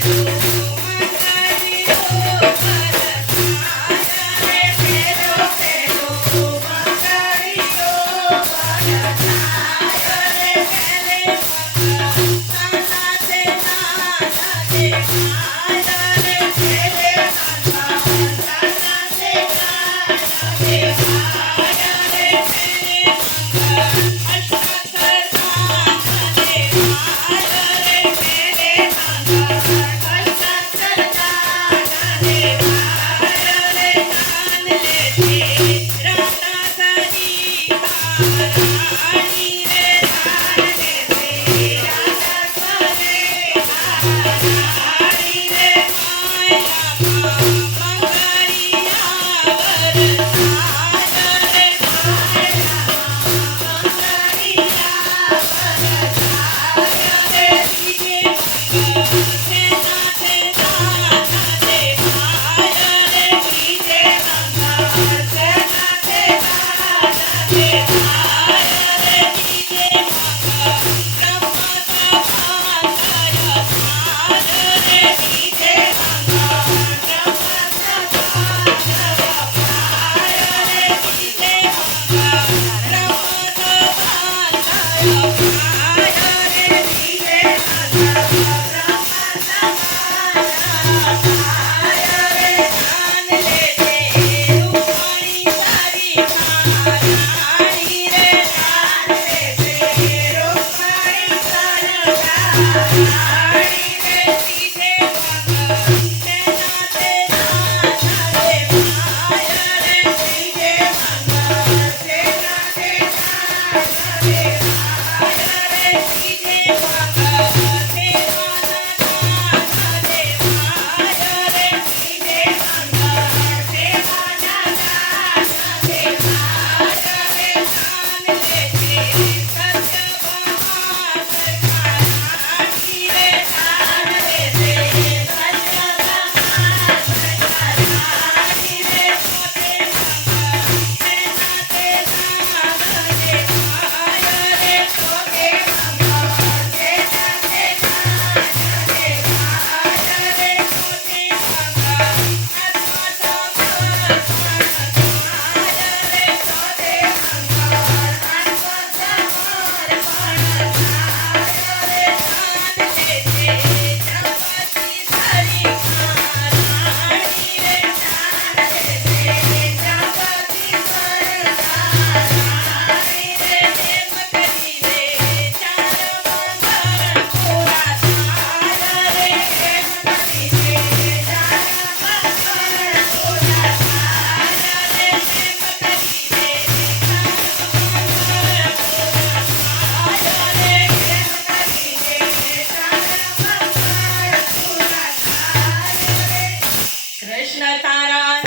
Thank you. Tulja